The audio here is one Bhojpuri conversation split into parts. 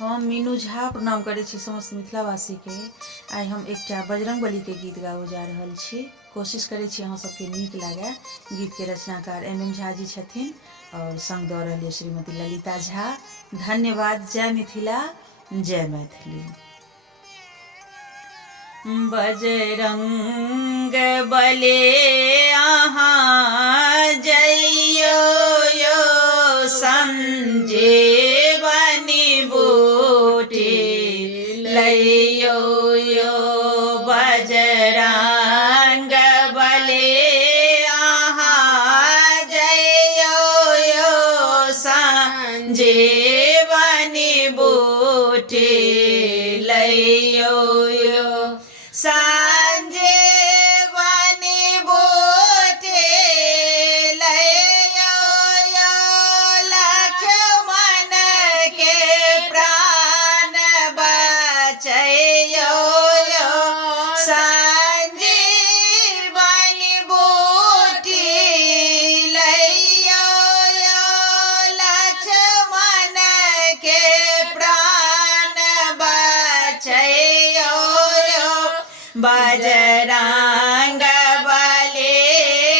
हम मीनू झा प्रणाम करै छी समस्त मिथिलावासी के। आइ हम एकटा बजरंग बली के गीत गाबऽ जा रहल छी। कोशिश करै छी अहाँ सबके नीक लागे। गीत के रचनाकार MM झा जी छथिन और संग दऽ रहल यऽ श्रीमती ललिता झा। धन्यवाद। जय मिथिला, जय मैथिली। बजरंग बले अहाँ जइयो यो संजीवनी बूटी लइयो यो। बजरंग बले अहाँ जइयो यो संजीवनी बूटी लइयो यो। संजीवनी बूटी लइयो यो। लक्ष्मण के प्राण बचइयो यो। संजीवनी बूटी लइयो यो। लक्ष्मण के प्राण बचइयो यो। बजरंग बली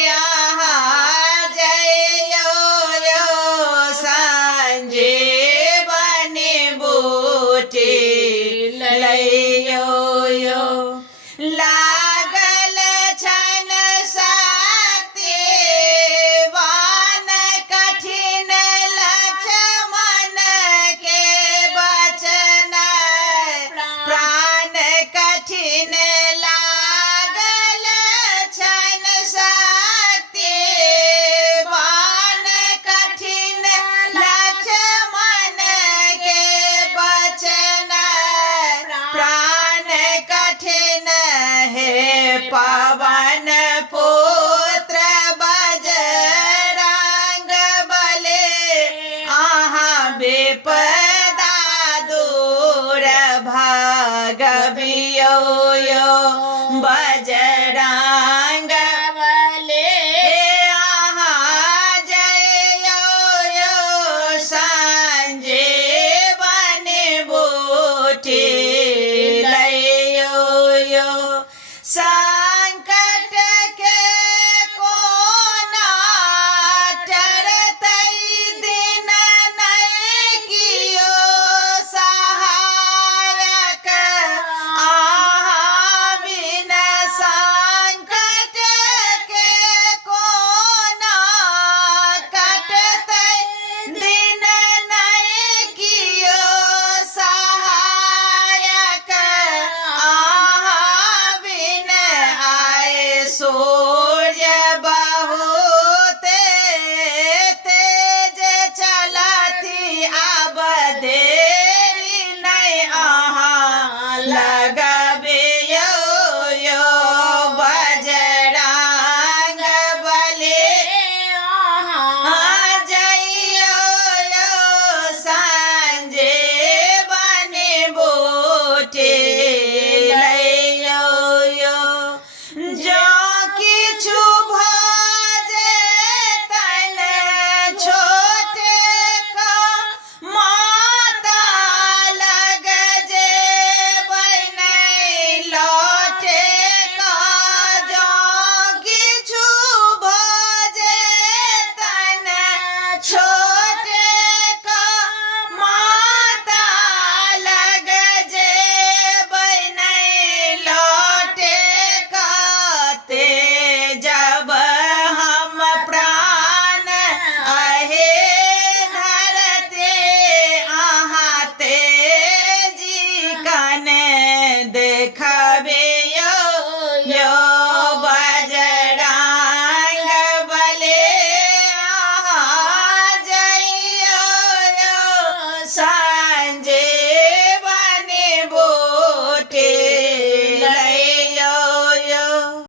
अहाँ जइयो यो संजीवनी बूटी लइयो यो। लागल छन शक्ति बाण कठिन लक्ष्मण के बचन प्राण कठिन। लागल छन शक्ति बाण कठिन लक्ष्मण के बचन प्राण कठिन। हे पा